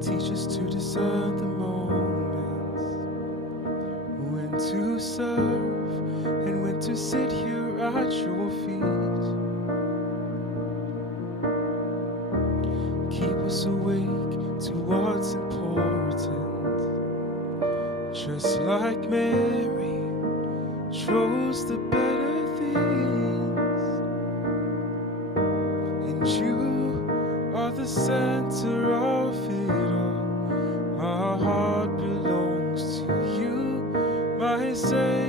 Teach us to discern the moments, when to serve and when to sit here at your feet. Keep us awake to what's important, just like Mary chose the better things. And you are the center of it all. Our heart belongs to you, my Savior.